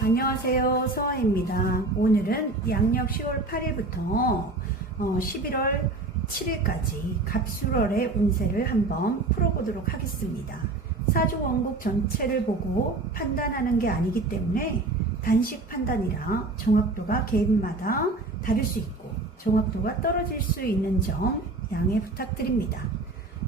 안녕하세요. 서아입니다. 오늘은 양력 10월 8일부터 11월 7일까지 갑술월의 운세를 한번 풀어보도록 하겠습니다. 사주 원국 전체를 보고 판단하는 게 아니기 때문에 단식 판단이라 정확도가 개인마다 다를 수 있고 정확도가 떨어질 수 있는 점 양해 부탁드립니다.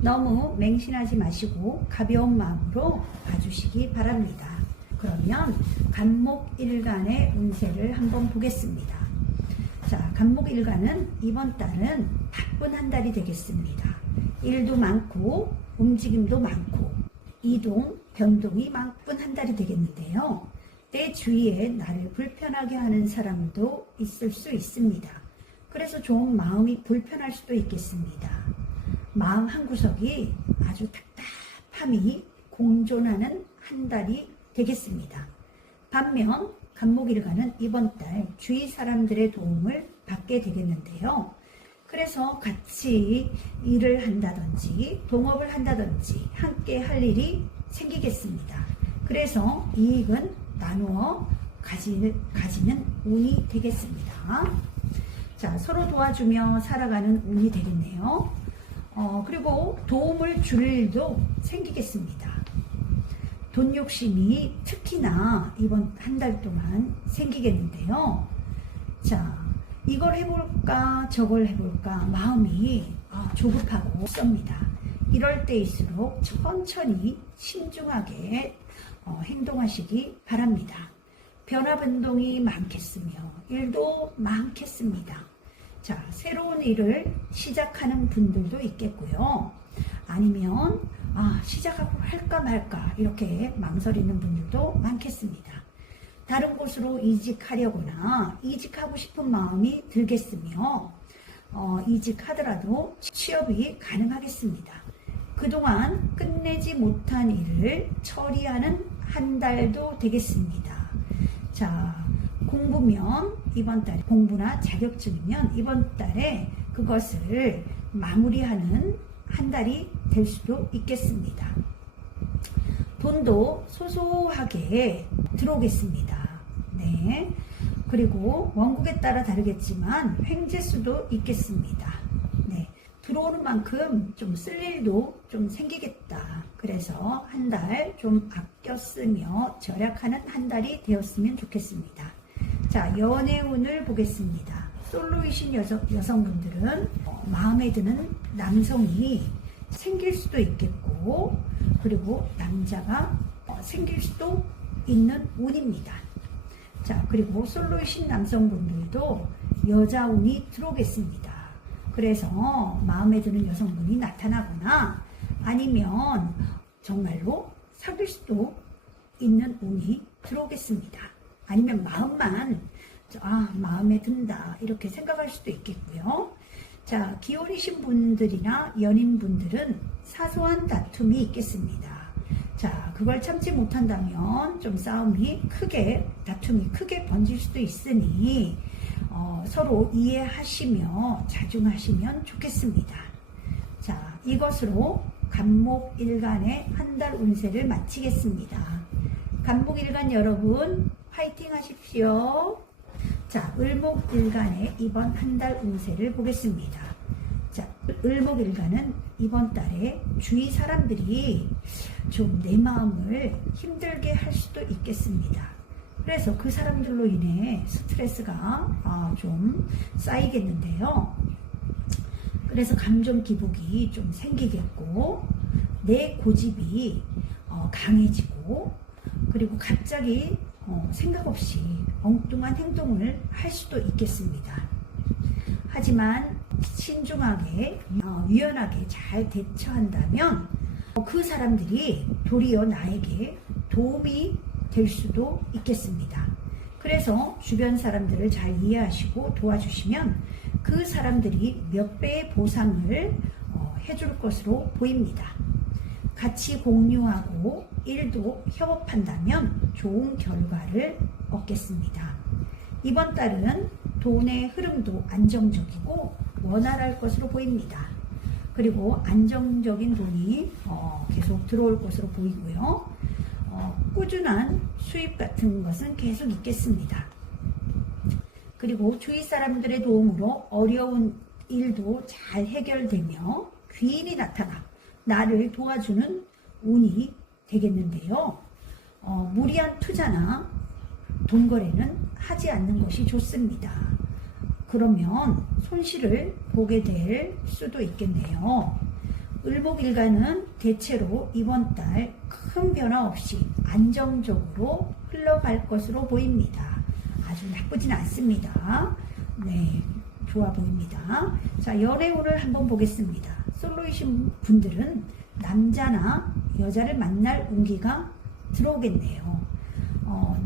너무 맹신하지 마시고 가벼운 마음으로 봐주시기 바랍니다. 그러면 간목일간의 운세를 한번 보겠습니다. 자, 간목일간은 이번 달은 바쁜 한 달이 되겠습니다. 일도 많고 움직임도 많고 이동, 변동이 바쁜 한 달이 되겠는데요. 내 주위에 나를 불편하게 하는 사람도 있을 수 있습니다. 그래서 좀 마음이 불편할 수도 있겠습니다. 마음 한구석이 아주 답답함이 공존하는 한 달이 되겠습니다. 반면 간목일간은 이번 달 주위 사람들의 도움을 받게 되겠는데요. 그래서 같이 일을 한다든지 동업을 한다든지 함께 할 일이 생기겠습니다. 그래서 이익은 나누어 가지는 운이 되겠습니다. 자, 서로 도와주며 살아가는 운이 되겠네요. 그리고 도움을 줄 일도 생기겠습니다. 돈 욕심이 특히나 이번 한 달 동안 생기겠는데요. 자, 이걸 해볼까 저걸 해볼까 마음이 조급하고 썹니다. 이럴 때일수록 천천히 신중하게 행동하시기 바랍니다. 변화 변동이 많겠으며 일도 많겠습니다. 자, 새로운 일을 시작하는 분들도 있겠고요. 아니면 시작하고 할까 말까 이렇게 망설이는 분들도 많겠습니다. 다른 곳으로 이직하려거나 이직하고 싶은 마음이 들겠으며 이직하더라도 취업이 가능하겠습니다. 그동안 끝내지 못한 일을 처리하는 한 달도 되겠습니다. 자, 공부면 이번 달에 공부나 자격증이면 이번 달에 그것을 마무리하는 한 달이 될 수도 있겠습니다. 돈도 소소하게 들어오겠습니다. 네. 그리고 원국에 따라 다르겠지만 횡재수도 있겠습니다. 네. 들어오는 만큼 좀 쓸 일도 좀 생기겠다. 그래서 한 달 좀 아껴 쓰며 절약하는 한 달이 되었으면 좋겠습니다. 자, 연애운을 보겠습니다. 솔로이신 여성분들은 마음에 드는 남성이 생길 수도 있겠고 그리고 남자가 생길 수도 있는 운입니다. 자, 그리고 솔로이신 남성분들도 여자운이 들어오겠습니다. 그래서 마음에 드는 여성분이 나타나거나 아니면 정말로 사귈 수도 있는 운이 들어오겠습니다. 아니면 마음만 마음에 든다 이렇게 생각할 수도 있겠고요. 자, 기혼이신 분들이나 연인분들은 사소한 다툼이 있겠습니다. 자, 그걸 참지 못한다면 좀 다툼이 크게 번질 수도 있으니 서로 이해하시며 자중하시면 좋겠습니다. 자, 이것으로 간목일간의 한 달 운세를 마치겠습니다. 간목일간 여러분 화이팅 하십시오. 자, 을목일간의 이번 한 달 운세를 보겠습니다. 자, 을목일간은 이번 달에 주위 사람들이 좀 내 마음을 힘들게 할 수도 있겠습니다. 그래서 그 사람들로 인해 스트레스가 좀 쌓이겠는데요. 그래서 감정 기복이 좀 생기겠고 내 고집이 강해지고 그리고 갑자기 생각 없이 엉뚱한 행동을 할 수도 있겠습니다. 하지만 신중하게 유연하게 잘 대처한다면 그 사람들이 도리어 나에게 도움이 될 수도 있겠습니다. 그래서 주변 사람들을 잘 이해하시고 도와주시면 그 사람들이 몇 배의 보상을 해줄 것으로 보입니다. 같이 공유하고 일도 협업한다면 좋은 결과를 얻겠습니다. 이번 달은 돈의 흐름도 안정적이고 원활할 것으로 보입니다. 그리고 안정적인 돈이 계속 들어올 것으로 보이고요. 꾸준한 수입 같은 것은 계속 있겠습니다. 그리고 주위 사람들의 도움으로 어려운 일도 잘 해결되며 귀인이 나타나 나를 도와주는 운이 되겠는데요. 무리한 투자나 돈 거래는 하지 않는 것이 좋습니다. 그러면 손실을 보게 될 수도 있겠네요. 을목일간은 대체로 이번 달 큰 변화 없이 안정적으로 흘러갈 것으로 보입니다. 아주 나쁘진 않습니다. 네, 좋아 보입니다. 자, 연애운을 한번 보겠습니다. 솔로이신 분들은 남자나 여자를 만날 운기가 들어오겠네요.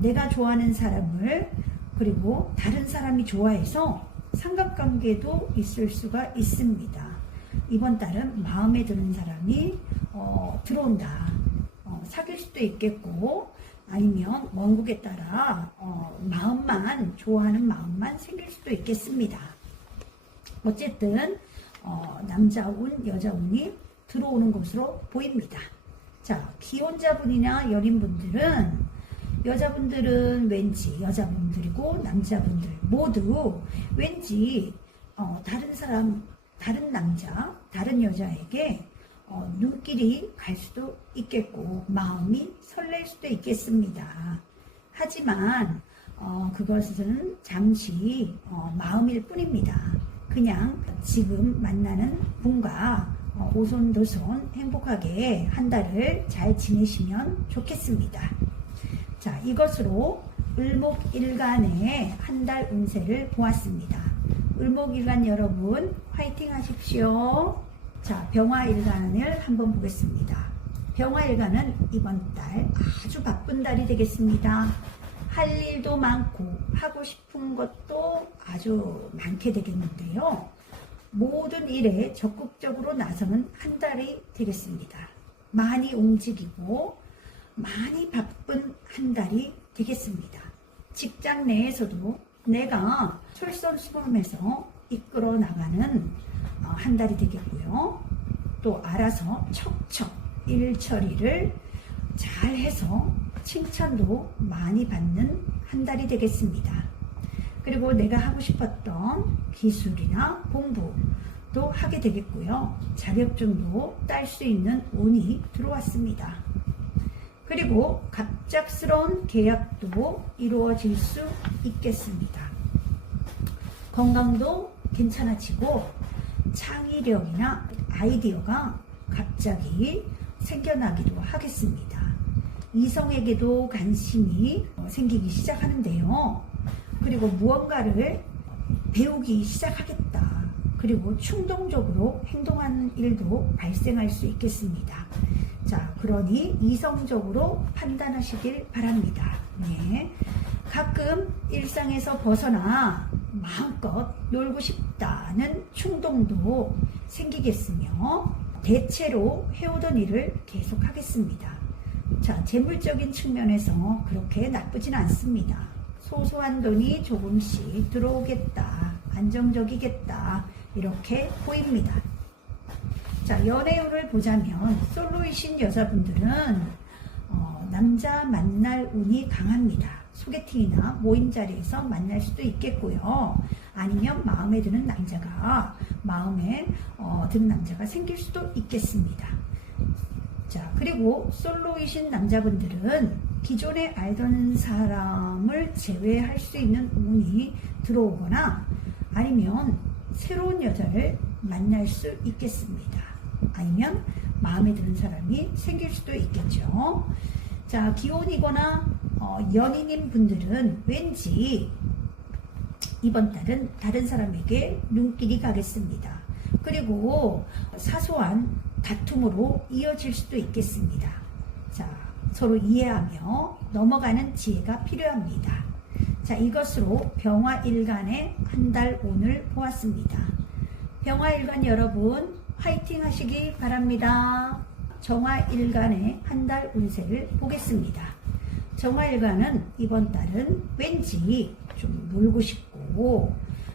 내가 좋아하는 사람을 그리고 다른 사람이 좋아해서 삼각관계도 있을 수가 있습니다. 이번 달은 마음에 드는 사람이 들어온다. 사귈 수도 있겠고 아니면 원국에 따라 마음만 좋아하는 마음만 생길 수도 있겠습니다. 어쨌든 남자운 여자운이 들어오는 것으로 보입니다. 자, 기혼자분이나 연인분들은 여자분들은 왠지 여자분들이고 남자분들 모두 왠지 다른 사람, 다른 남자, 다른 여자에게 눈길이 갈 수도 있겠고 마음이 설렐 수도 있겠습니다. 하지만 그것은 잠시 마음일 뿐입니다. 그냥 지금 만나는 분과 오손도손 행복하게 한 달을 잘 지내시면 좋겠습니다. 자, 이것으로 을목일간의 한 달 운세를 보았습니다. 을목일간 여러분 화이팅 하십시오. 자, 병화일간을 한번 보겠습니다. 병화일간은 이번 달 아주 바쁜 달이 되겠습니다. 할 일도 많고 하고 싶은 것도 아주 많게 되겠는데요. 모든 일에 적극적으로 나서는 한 달이 되겠습니다. 많이 움직이고 많이 바쁜 한 달이 되겠습니다. 직장 내에서도 내가 솔선수범해서 이끌어 나가는 한 달이 되겠고요. 또 알아서 척척 일 처리를 잘 해서 칭찬도 많이 받는 한 달이 되겠습니다. 그리고 내가 하고 싶었던 기술이나 공부도 하게 되겠고요. 자격증도 딸 수 있는 운이 들어왔습니다. 그리고 갑작스러운 계약도 이루어질 수 있겠습니다. 건강도 괜찮아지고 창의력이나 아이디어가 갑자기 생겨나기도 하겠습니다. 이성에게도 관심이 생기기 시작하는데요. 그리고 무언가를 배우기 시작하겠다. 그리고 충동적으로 행동하는 일도 발생할 수 있겠습니다. 자, 그러니 이성적으로 판단하시길 바랍니다. 네. 가끔 일상에서 벗어나 마음껏 놀고 싶다는 충동도 생기겠으며 대체로 해오던 일을 계속하겠습니다. 자, 재물적인 측면에서 그렇게 나쁘진 않습니다. 소소한 돈이 조금씩 들어오겠다, 안정적이겠다 이렇게 보입니다. 자, 연애운을 보자면 솔로이신 여자분들은 남자 만날 운이 강합니다. 소개팅이나 모임 자리에서 만날 수도 있겠고요. 아니면 마음에 드는 남자가 생길 수도 있겠습니다. 자, 그리고 솔로이신 남자분들은 기존에 알던 사람을 제외할 수 있는 운이 들어오거나 아니면 새로운 여자를 만날 수 있겠습니다. 아니면 마음에 드는 사람이 생길 수도 있겠죠. 자, 기혼이거나 연인인 분들은 왠지 이번 달은 다른 사람에게 눈길이 가겠습니다. 그리고 사소한 다툼으로 이어질 수도 있겠습니다. 자, 서로 이해하며 넘어가는 지혜가 필요합니다. 자, 이것으로 병화일간의 한 달 운을 보았습니다. 병화일간 여러분 화이팅 하시기 바랍니다. 정화일간의 한 달 운세를 보겠습니다. 정화일간은 이번 달은 왠지 좀 놀고 싶고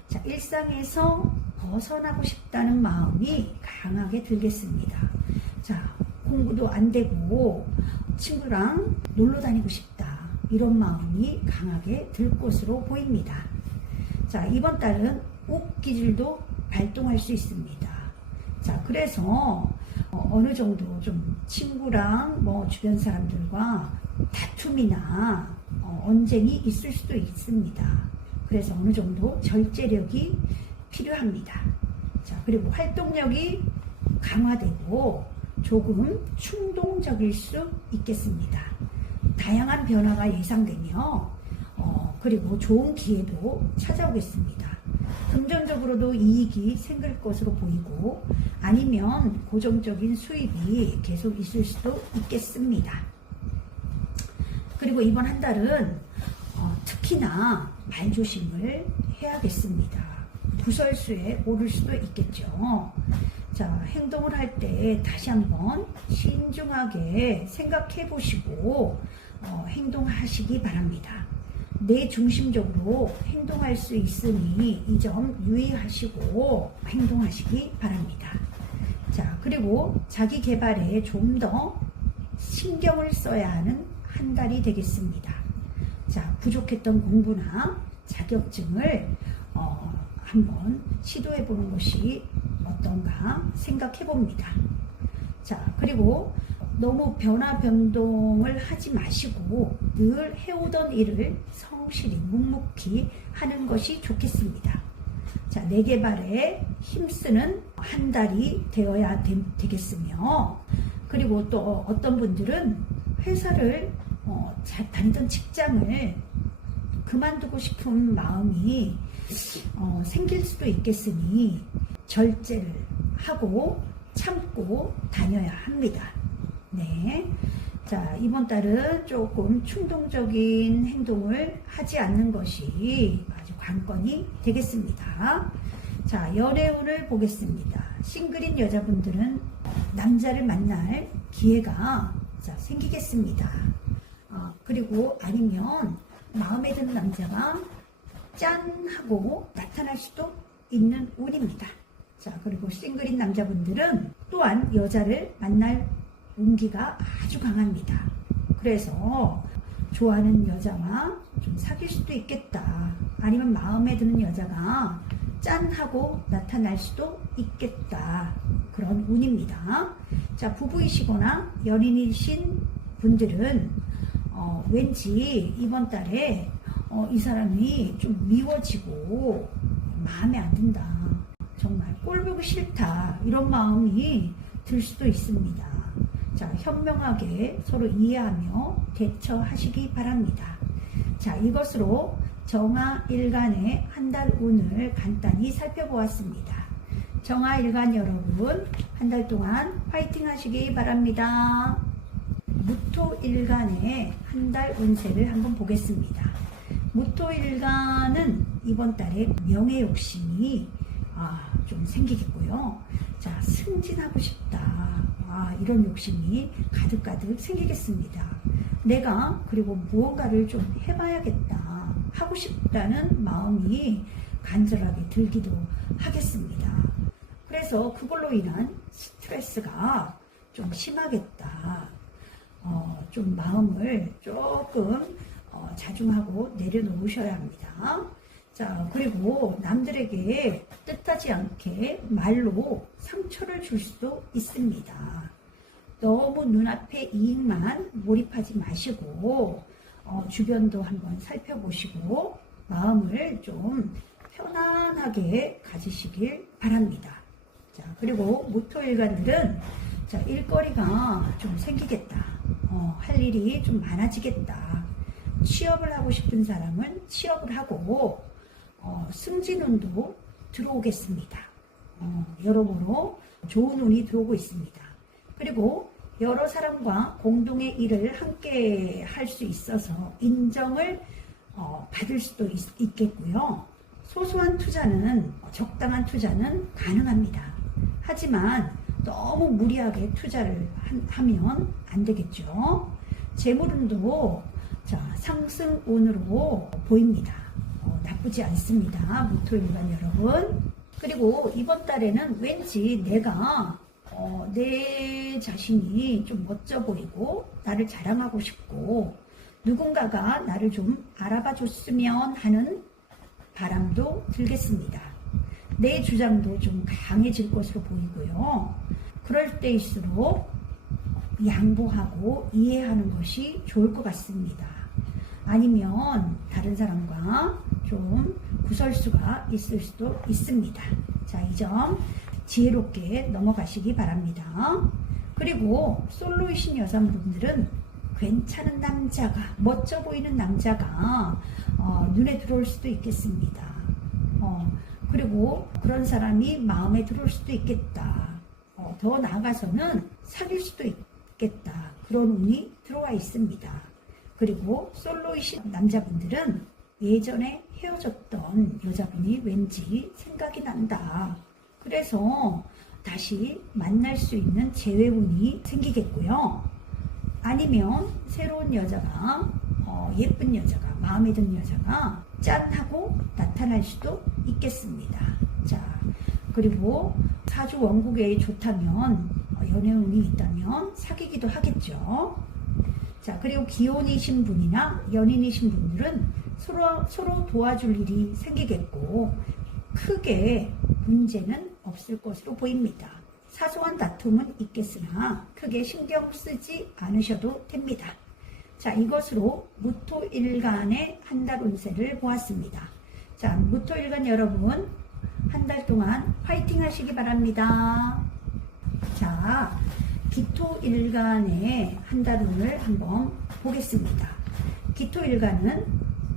자, 일상에서 벗어나고 싶다는 마음이 강하게 들겠습니다. 자, 공부도 안 되고 친구랑 놀러 다니고 싶다. 이런 마음이 강하게 들 것으로 보입니다. 자, 이번 달은 옥기질도 발동할 수 있습니다. 자, 그래서 어느 정도 좀 친구랑 뭐 주변 사람들과 다툼이나 언쟁이 있을 수도 있습니다. 그래서 어느 정도 절제력이 필요합니다. 자, 그리고 활동력이 강화되고 조금 충동적일 수 있겠습니다. 다양한 변화가 예상되며 그리고 좋은 기회도 찾아오겠습니다. 금전적으로도 이익이 생길 것으로 보이고 아니면 고정적인 수입이 계속 있을 수도 있겠습니다. 그리고 이번 한 달은 특히나 말조심을 해야겠습니다. 구설수에 오를 수도 있겠죠. 자, 행동을 할 때 다시 한번 신중하게 생각해 보시고 행동하시기 바랍니다. 내 중심적으로 행동할 수 있으니 이 점 유의하시고 행동하시기 바랍니다. 자, 그리고 자기 개발에 좀 더 신경을 써야 하는 한 달이 되겠습니다. 자, 부족했던 공부나 자격증을 한번 시도해 보는 것이 어떤가 생각해 봅니다. 자, 그리고 너무 변동을 하지 마시고 늘 해오던 일을 성실히 묵묵히 하는 것이 좋겠습니다. 자, 내 개발에 힘쓰는 한 달이 되어야 되겠으며, 그리고 또 어떤 분들은 회사를 다니던 직장을 그만두고 싶은 마음이 생길 수도 있겠으니 절제를 하고 참고 다녀야 합니다. 네. 자, 이번 달은 조금 충동적인 행동을 하지 않는 것이 아주 관건이 되겠습니다. 자, 연애운을 보겠습니다. 싱글인 여자분들은 남자를 만날 기회가 생기겠습니다. 그리고 아니면 마음에 드는 남자가 짠 하고 나타날 수도 있는 운입니다. 자, 그리고 싱글인 남자분들은 또한 여자를 만날 운기가 아주 강합니다. 그래서 좋아하는 여자와 좀 사귈 수도 있겠다. 아니면 마음에 드는 여자가 짠 하고 나타날 수도 있겠다. 그런 운입니다. 자, 부부이시거나 연인이신 분들은 왠지 이번 달에 이 사람이 좀 미워지고 마음에 안 든다. 정말 꼴 보기 싫다. 이런 마음이 들 수도 있습니다. 자, 현명하게 서로 이해하며 대처하시기 바랍니다. 자, 이것으로 정화일간의 한 달 운을 간단히 살펴보았습니다. 정화일간 여러분, 한 달 동안 파이팅 하시기 바랍니다. 무토일간의 한 달 운세를 한번 보겠습니다. 무토일간은 이번 달에 명예 욕심이 좀 생기겠고요. 자, 승진하고 싶다. 이런 욕심이 가득가득 생기겠습니다. 내가 그리고 무언가를 좀 해봐야겠다. 하고 싶다는 마음이 간절하게 들기도 하겠습니다. 그래서 그걸로 인한 스트레스가 좀 심하겠다. 좀 마음을 조금 자중하고 내려놓으셔야 합니다. 자, 그리고 남들에게 뜻하지 않게 말로 상처를 줄 수도 있습니다. 너무 눈앞의 이익만 몰입하지 마시고 주변도 한번 살펴보시고 마음을 좀 편안하게 가지시길 바랍니다. 자, 그리고 무토일간들은 자, 일거리가 좀 생기겠다. 할 일이 좀 많아지겠다. 취업을 하고 싶은 사람은 취업을 하고 승진운도 들어오겠습니다. 여러모로 좋은 운이 들어오고 있습니다. 그리고 여러 사람과 공동의 일을 함께 할 수 있어서 인정을 받을 수도 있겠고요. 소소한 투자는 적당한 투자는 가능합니다. 하지만 너무 무리하게 투자를 하면 안 되겠죠. 재물운도 상승운으로 보입니다. 나쁘지 않습니다. 무토일간 여러분. 그리고 이번 달에는 왠지 내가 내 자신이 좀 멋져 보이고 나를 자랑하고 싶고 누군가가 나를 좀 알아봐 줬으면 하는 바람도 들겠습니다. 내 주장도 좀 강해질 것으로 보이고요. 그럴 때일수록 양보하고 이해하는 것이 좋을 것 같습니다. 아니면 다른 사람과 좀 구설수가 있을 수도 있습니다. 자, 이 점 지혜롭게 넘어가시기 바랍니다. 그리고 솔로이신 여성분들은 괜찮은 남자가, 멋져 보이는 남자가 눈에 들어올 수도 있겠습니다. 그리고 그런 사람이 마음에 들어올 수도 있겠다. 더 나아가서는 사귈 수도 있겠다. 그런 운이 들어와 있습니다. 그리고 솔로이신 남자분들은 예전에 헤어졌던 여자분이 왠지 생각이 난다. 그래서 다시 만날 수 있는 재회운이 생기겠고요. 아니면 새로운 여자가, 예쁜 여자가, 마음에 드는 여자가 짠 하고 나타날 수도 있겠습니다. 자, 그리고 사주 원국에 좋다면, 연애운이 있다면 사귀기도 하겠죠. 자, 그리고 기혼이신 분이나 연인이신 분들은 서로 도와줄 일이 생기겠고, 크게 문제는 없을 것으로 보입니다. 사소한 다툼은 있겠으나 크게 신경 쓰지 않으셔도 됩니다. 자, 이것으로 무토일간의 한 달 운세를 보았습니다. 자, 무토일간 여러분, 한 달 동안 화이팅 하시기 바랍니다. 자, 기토일간의 한 달 운을 한번 보겠습니다. 기토일간은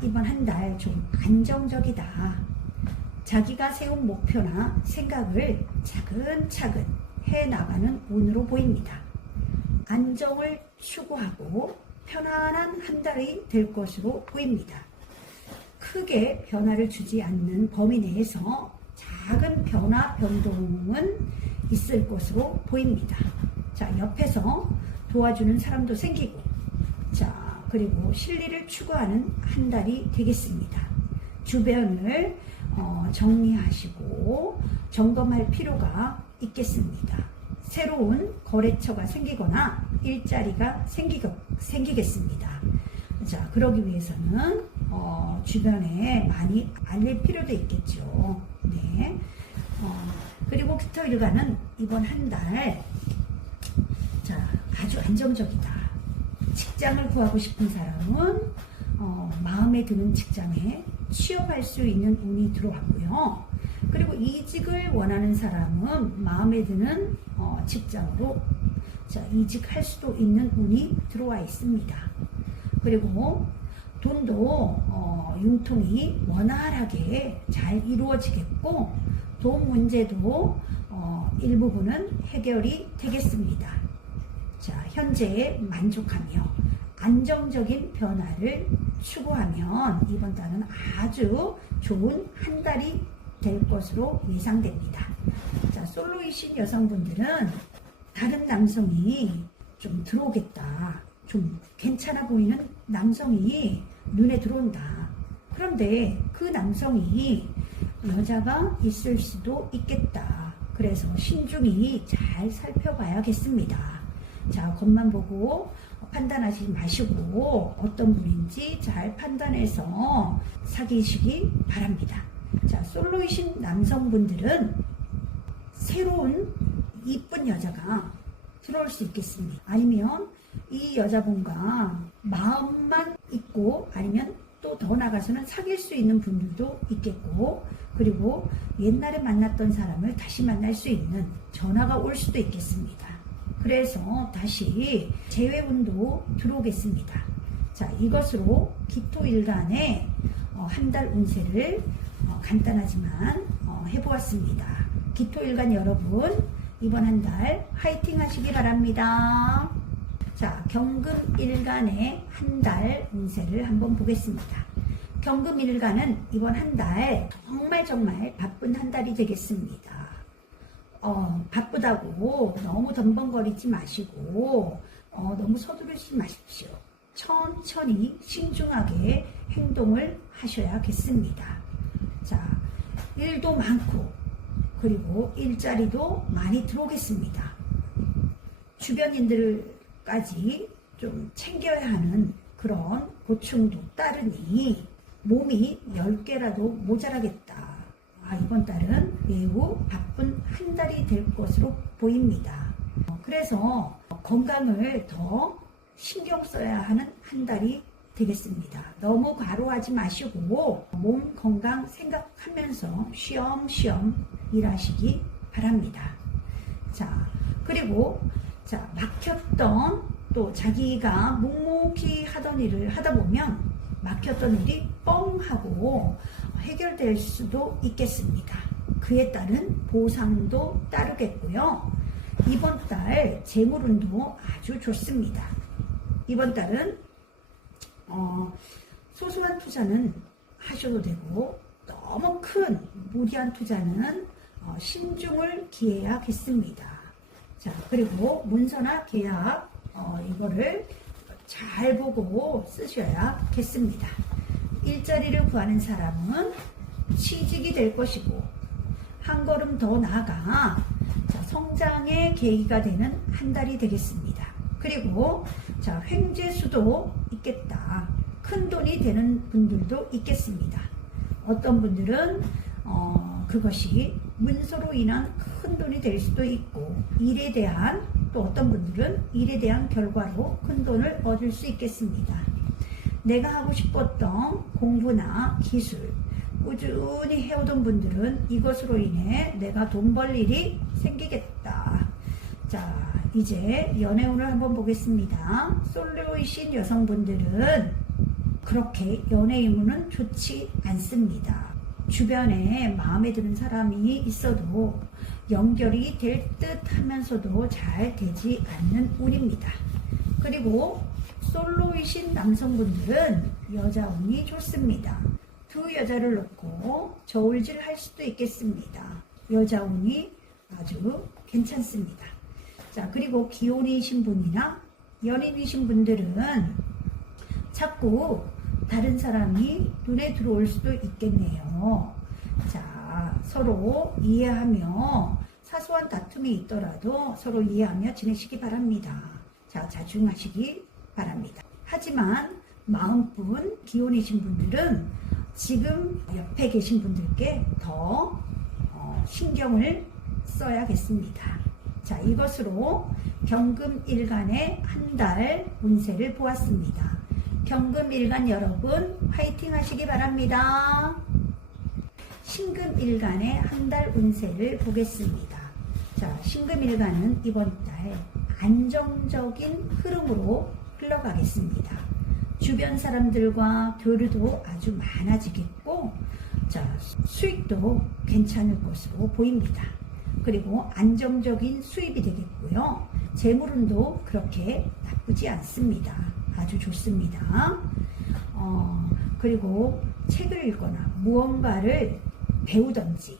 이번 한 달 좀 안정적이다. 자기가 세운 목표나 생각을 차근차근 해나가는 운으로 보입니다. 안정을 추구하고 편안한 한 달이 될 것으로 보입니다. 크게 변화를 주지 않는 범위 내에서 작은 변화, 변동은 있을 것으로 보입니다. 자, 옆에서 도와주는 사람도 생기고, 자, 그리고 실리를 추구하는 한 달이 되겠습니다. 주변을 정리하시고 점검할 필요가 있겠습니다. 새로운 거래처가 생기거나 일자리가 생기겠습니다. 자, 그러기 위해서는 주변에 많이 알릴 필요도 있겠죠. 네. 그리고 기토일간은 이번 한 달, 자, 아주 안정적이다. 직장을 구하고 싶은 사람은 마음에 드는 직장에 취업할 수 있는 운이 들어왔고요. 그리고 이직을 원하는 사람은 마음에 드는 직장으로 이직할 수도 있는 운이 들어와 있습니다. 그리고 돈도 융통이 원활하게 잘 이루어지겠고, 돈 문제도 일부분은 해결이 되겠습니다. 자, 현재에 만족하며 안정적인 변화를 추구하면 이번 달은 아주 좋은 한 달이 될 것으로 예상됩니다. 자, 솔로이신 여성분들은 다른 남성이 좀 들어오겠다. 좀 괜찮아 보이는 남성이 눈에 들어온다. 그런데 그 남성이 여자가 있을 수도 있겠다. 그래서 신중히 잘 살펴봐야겠습니다. 자, 겉만 보고 판단하지 마시고 어떤 분인지 잘 판단해서 사귀시기 바랍니다. 자, 솔로이신 남성분들은 새로운 이쁜 여자가 들어올 수 있겠습니다. 아니면 이 여자분과 마음만 있고, 아니면 또 더 나가서는 사귈 수 있는 분들도 있겠고, 그리고 옛날에 만났던 사람을 다시 만날 수 있는 전화가 올 수도 있겠습니다. 그래서 다시 재회운도 들어오겠습니다. 자, 이것으로 기토일간의 한 달 운세를 간단하지만 해보았습니다. 기토일간 여러분, 이번 한 달 화이팅 하시기 바랍니다. 자, 경금일간의 한 달 운세를 한번 보겠습니다. 경금일간은 이번 한 달 정말 바쁜 한 달이 되겠습니다. 바쁘다고 너무 덤벙거리지 마시고 너무 서두르지 마십시오. 천천히 신중하게 행동을 하셔야겠습니다. 자, 일도 많고 그리고 일자리도 많이 들어오겠습니다. 주변인들까지 좀 챙겨야 하는 그런 고충도 따르니 몸이 10개라도 모자라겠다. 이번 달은 매우 바쁜 한 달이 될 것으로 보입니다. 그래서 건강을 더 신경 써야 하는 한 달이 되겠습니다. 너무 과로하지 마시고 몸 건강 생각하면서 쉬엄쉬엄 일하시기 바랍니다. 자, 그리고 막혔던 또 자기가 묵묵히 하던 일을 하다 보면 막혔던 일이 뻥 하고 해결될 수도 있겠습니다. 그에 따른 보상도 따르겠고요. 이번 달 재물운도 아주 좋습니다. 이번 달은 소소한 투자는 하셔도 되고 너무 큰 무리한 투자는 신중을 기해야겠습니다. 자, 그리고 문서나 계약 이거를 잘 보고 쓰셔야겠습니다. 일자리를 구하는 사람은 취직이 될 것이고 한 걸음 더 나아가 성장의 계기가 되는 한 달이 되겠습니다. 그리고 횡재수도 있겠다. 큰 돈이 되는 분들도 있겠습니다. 어떤 분들은 그것이 문서로 인한 큰 돈이 될 수도 있고 일에 대한 또 어떤 분들은 일에 대한 결과로 큰 돈을 얻을 수 있겠습니다. 내가 하고 싶었던 공부나 기술 꾸준히 해오던 분들은 이것으로 인해 내가 돈 벌 일이 생기겠다. 자, 이제 연애운을 한번 보겠습니다. 솔로이신 여성분들은 그렇게 연애운은 좋지 않습니다. 주변에 마음에 드는 사람이 있어도 연결이 될 듯 하면서도 잘 되지 않는 운입니다. 그리고 솔로이신 남성분들은 여자운이 좋습니다. 두 여자를 놓고 저울질 할 수도 있겠습니다. 여자운이 아주 괜찮습니다. 자, 그리고 기혼이신 분이나 연인이신 분들은 자꾸 다른 사람이 눈에 들어올 수도 있겠네요. 자, 서로 이해하며 사소한 다툼이 있더라도 서로 이해하며 지내시기 바랍니다. 자, 자중하시기 바랍니다. 하지만 마음뿐 기혼이신 분들은 지금 옆에 계신 분들께 더 신경을 써야겠습니다. 자, 이것으로 경금일간의 한 달 운세를 보았습니다. 경금일간 여러분 화이팅 하시기 바랍니다. 신금일간의 한 달 운세를 보겠습니다. 자, 신금일간은 이번 달 안정적인 흐름으로 흘러가겠습니다. 주변 사람들과 교류도 아주 많아지겠고, 자, 수익도 괜찮을 것으로 보입니다. 그리고 안정적인 수입이 되겠고요. 재물운도 그렇게 나쁘지 않습니다. 아주 좋습니다. 그리고 책을 읽거나 무언가를 배우던지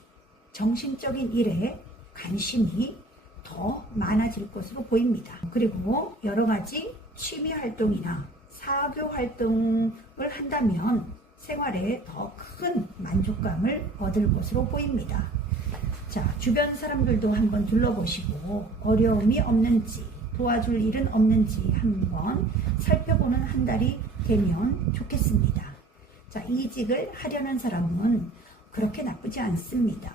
정신적인 일에 관심이 더 많아질 것으로 보입니다. 그리고 여러 가지 취미 활동이나 사교 활동을 한다면 생활에 더 큰 만족감을 얻을 것으로 보입니다. 자, 주변 사람들도 한번 둘러보시고 어려움이 없는지 도와줄 일은 없는지 한번 살펴보는 한 달이 되면 좋겠습니다. 자, 이직을 하려는 사람은 그렇게 나쁘지 않습니다.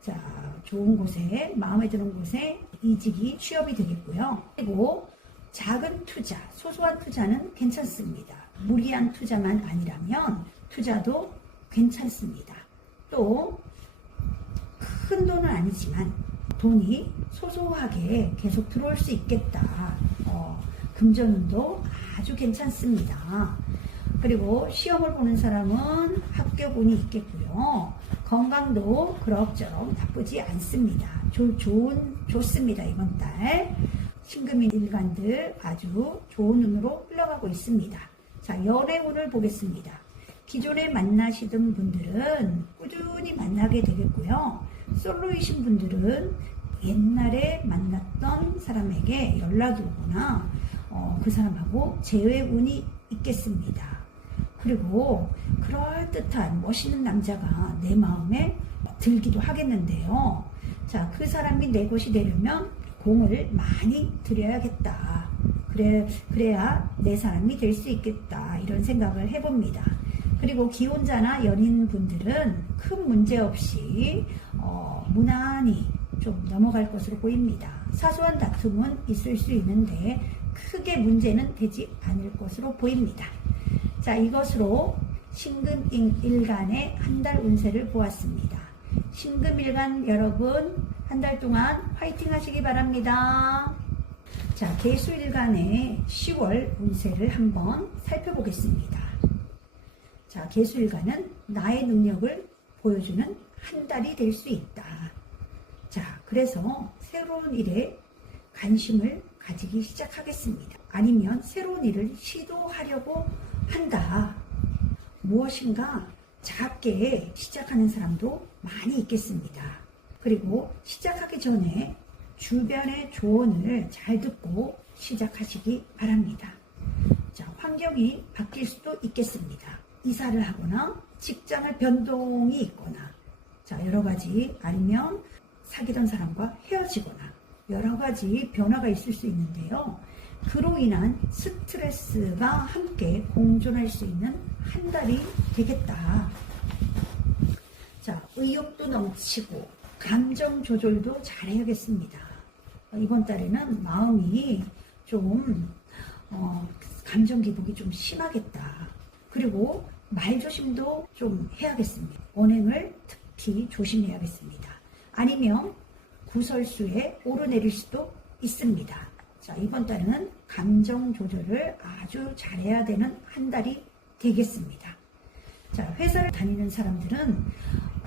자, 좋은 곳에 마음에 드는 곳에 이직이 취업이 되겠고요. 그리고 작은 투자, 소소한 투자는 괜찮습니다. 무리한 투자만 아니라면 투자도 괜찮습니다. 또 큰 돈은 아니지만 돈이 소소하게 계속 들어올 수 있겠다. 금전운도 아주 괜찮습니다. 그리고 시험을 보는 사람은 합격운이 있겠고요. 건강도 그럭저럭 나쁘지 않습니다. 좋습니다. 이번 달 신금인 일간들 아주 좋은 운으로 흘러가고 있습니다. 자, 연애운을 보겠습니다. 기존에 만나시던 분들은 꾸준히 만나게 되겠고요. 솔로이신 분들은 옛날에 만났던 사람에게 연락이 오거나 그 사람하고 재회운이 있겠습니다. 그리고 그럴듯한 멋있는 남자가 내 마음에 들기도 하겠는데요. 자, 그 사람이 내 것이 되려면 공을 많이 들여야겠다. 그래야 내 사람이 될 수 있겠다. 이런 생각을 해봅니다. 그리고 기혼자나 연인분들은 큰 문제 없이 무난히 좀 넘어갈 것으로 보입니다. 사소한 다툼은 있을 수 있는데 크게 문제는 되지 않을 것으로 보입니다. 자, 이것으로 신금일간의 한 달 운세를 보았습니다. 신금일간 여러분, 한 달 동안 화이팅 하시기 바랍니다. 자, 개수일간의 10월 운세를 한번 살펴보겠습니다. 자, 개수일간은 나의 능력을 보여주는 한 달이 될 수 있다. 자, 그래서 새로운 일에 관심을 가지기 시작하겠습니다. 아니면 새로운 일을 시도하려고 한다. 무엇인가 작게 시작하는 사람도 많이 있겠습니다. 그리고 시작하기 전에 주변의 조언을 잘 듣고 시작하시기 바랍니다. 자, 환경이 바뀔 수도 있겠습니다. 이사를 하거나 직장을 변동이 있거나, 자, 여러 가지, 아니면 사귀던 사람과 헤어지거나 여러 가지 변화가 있을 수 있는데요. 그로 인한 스트레스가 함께 공존할 수 있는 한 달이 되겠다. 자, 의욕도 넘치고 감정 조절도 잘해야겠습니다. 이번 달에는 마음이 좀 감정 기복이 좀 심하겠다. 그리고 말조심도 좀 해야겠습니다. 언행을 특히 조심해야겠습니다. 아니면 구설수에 오르내릴 수도 있습니다. 자, 이번 달은 감정 조절을 아주 잘해야 되는 한 달이 되겠습니다. 자, 회사를 다니는 사람들은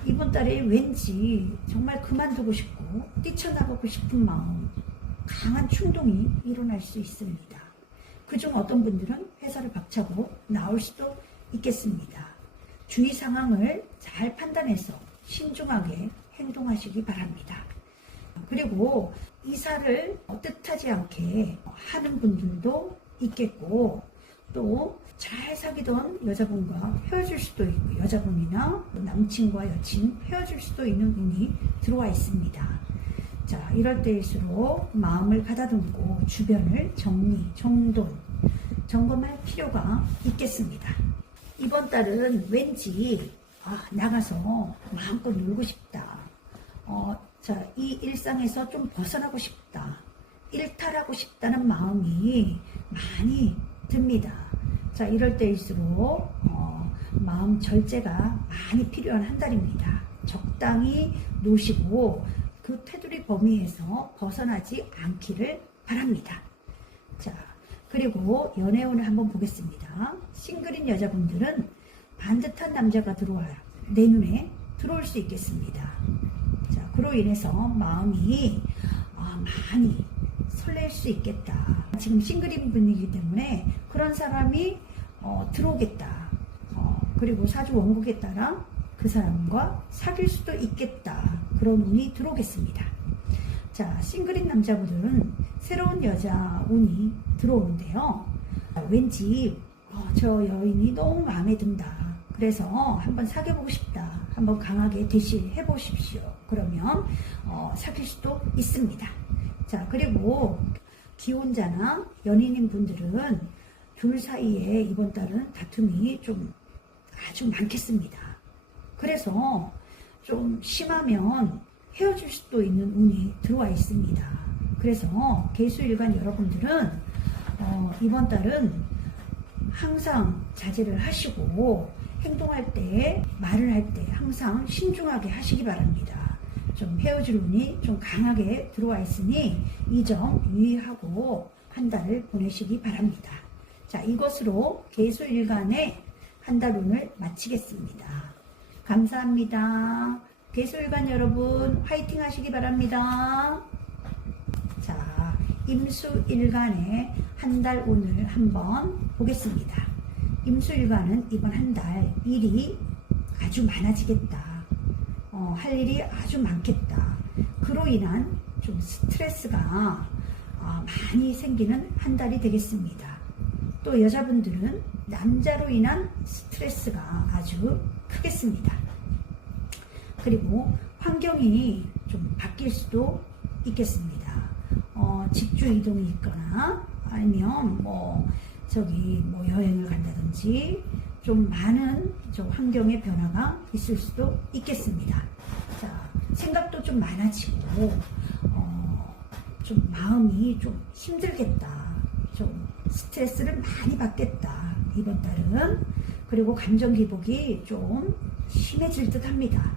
이번 달에 왠지 정말 그만두고 싶고 뛰쳐나가고 싶은 마음, 강한 충동이 일어날 수 있습니다. 그중 어떤 분들은 회사를 박차고 나올 수도 있겠습니다. 주위 상황을 잘 판단해서 신중하게 행동하시기 바랍니다. 그리고 이사를 뜻하지 않게 하는 분들도 있겠고, 또 잘 사귀던 여자분과 헤어질 수도 있고, 여자분이나 남친과 여친 헤어질 수도 있는 운이 들어와 있습니다. 자, 이럴 때일수록 마음을 가다듬고 주변을 정리, 정돈, 점검할 필요가 있겠습니다. 이번 달은 왠지 나가서 마음껏 놀고 싶다. 자, 이 일상에서 좀 벗어나고 싶다. 일탈하고 싶다는 마음이 많이 듭니다. 자, 이럴 때일수록 마음 절제가 많이 필요한 한 달입니다. 적당히 노시고 그 테두리 범위에서 벗어나지 않기를 바랍니다. 자, 그리고 연애운을 한번 보겠습니다. 싱글인 여자분들은 반듯한 남자가 들어와요. 내 눈에 들어올 수 있겠습니다. 자, 그로 인해서 마음이 많이 설렐 수 있겠다. 지금 싱글인 분이기 때문에 그런 사람이 들어오겠다. 그리고 사주 원국에 따라 그 사람과 사귈 수도 있겠다. 그런 운이 들어오겠습니다. 자, 싱글인 남자분들은 새로운 여자 운이 들어오는데요. 왠지 저 여인이 너무 마음에 든다. 그래서 한번 사귀어보고 싶다. 한번 강하게 대시해 보십시오. 그러면 사귈 수도 있습니다. 자, 그리고 기혼자나 연인인 분들은 둘 사이에 이번 달은 다툼이 좀 아주 많겠습니다. 그래서 좀 심하면 헤어질 수도 있는 운이 들어와 있습니다. 그래서 개수일간 여러분들은 이번 달은 항상 자제를 하시고 행동할 때, 말을 할 때 항상 신중하게 하시기 바랍니다. 좀 헤어질 운이 좀 강하게 들어와 있으니 이 점 유의하고 한 달을 보내시기 바랍니다. 자, 이것으로 개수일간의 한 달 운을 마치겠습니다. 감사합니다. 개수일간 여러분 화이팅 하시기 바랍니다. 자, 임수일간의 한 달 운을 한번 보겠습니다. 임수일간은 이번 한 달 일이 아주 많아지겠다. 할 일이 아주 많겠다. 그로 인한 좀 스트레스가 많이 생기는 한 달이 되겠습니다. 또 여자분들은 남자로 인한 스트레스가 아주 크겠습니다. 그리고 환경이 좀 바뀔 수도 있겠습니다. 직주 이동이 있거나 아니면 여행을 간다든지 좀 많은 좀 환경의 변화가 있을 수도 있겠습니다. 자, 생각도 좀 많아지고 좀 마음이 좀 힘들겠다. 좀 스트레스를 많이 받겠다. 이번 달은. 그리고 감정 기복이 좀 심해질 듯 합니다.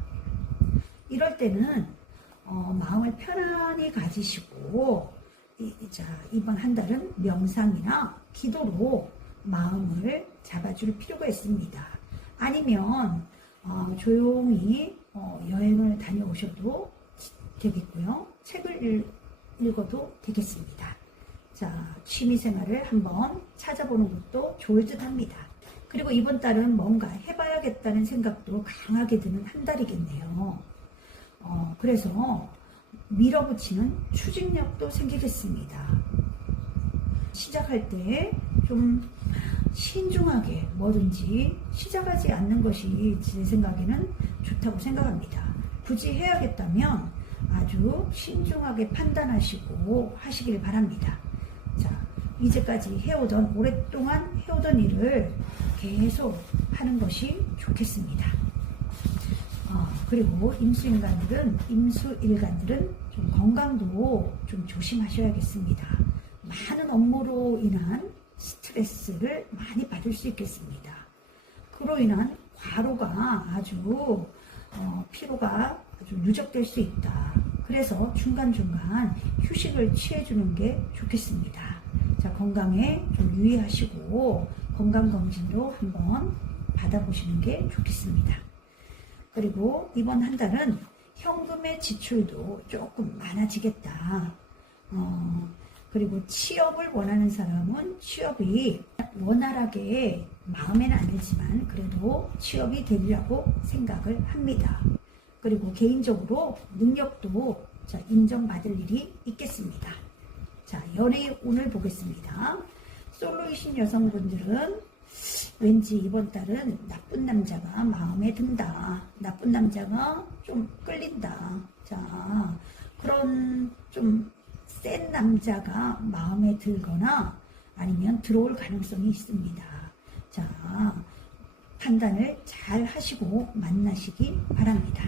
이럴 때는 마음을 편안히 가지시고 이번 한 달은 명상이나 기도로 마음을 잡아줄 필요가 있습니다. 아니면 조용히 여행을 다녀오셔도 되겠고요. 책을 읽어도 되겠습니다. 자, 취미생활을 한번 찾아보는 것도 좋을 듯 합니다. 그리고 이번 달은 뭔가 해봐야겠다는 생각도 강하게 드는 한 달이겠네요. 그래서 밀어붙이는 추진력도 생기겠습니다. 시작할 때 좀 신중하게 뭐든지 시작하지 않는 것이 제 생각에는 좋다고 생각합니다. 굳이 해야겠다면 아주 신중하게 판단하시고 하시길 바랍니다. 자, 이제까지 오랫동안 해오던 일을 계속 하는 것이 좋겠습니다. 그리고 임수일간들은 좀 건강도 좀 조심하셔야겠습니다. 많은 업무로 인한 스트레스를 많이 받을 수 있겠습니다. 그로 인한 과로가 피로가 아주 누적될 수 있다. 그래서 중간중간 휴식을 취해주는 게 좋겠습니다. 자, 건강에 좀 유의하시고 건강검진도 한번 받아보시는 게 좋겠습니다. 그리고 이번 한 달은 현금의 지출도 조금 많아지겠다. 그리고 취업을 원하는 사람은 취업이 원활하게 마음에는 안 들지만 그래도 취업이 되리라고 생각을 합니다. 그리고 개인적으로 능력도 인정받을 일이 있겠습니다. 자, 연애 운을 보겠습니다. 솔로이신 여성분들은 왠지 이번 달은 나쁜 남자가 마음에 든다. 나쁜 남자가 좀 끌린다. 자, 그런 좀 센 남자가 마음에 들거나 아니면 들어올 가능성이 있습니다. 자, 판단을 잘 하시고 만나시기 바랍니다.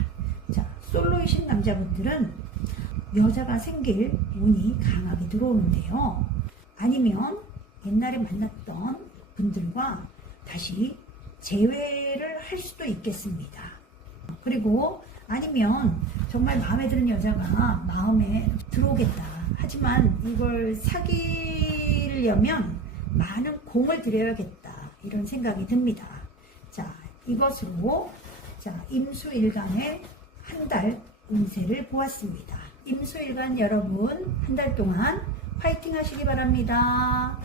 자, 솔로이신 남자분들은 여자가 생길 운이 강하게 들어오는데요. 아니면 옛날에 만났던 분들과 다시 재회를 할 수도 있겠습니다. 그리고 아니면 정말 마음에 드는 여자가 마음에 들어오겠다. 하지만 이걸 사귀려면 많은 공을 들여야겠다. 이런 생각이 듭니다. 자, 이것으로 임수일간의 한 달 운세를 보았습니다. 임수일간 여러분, 한 달 동안 화이팅 하시기 바랍니다.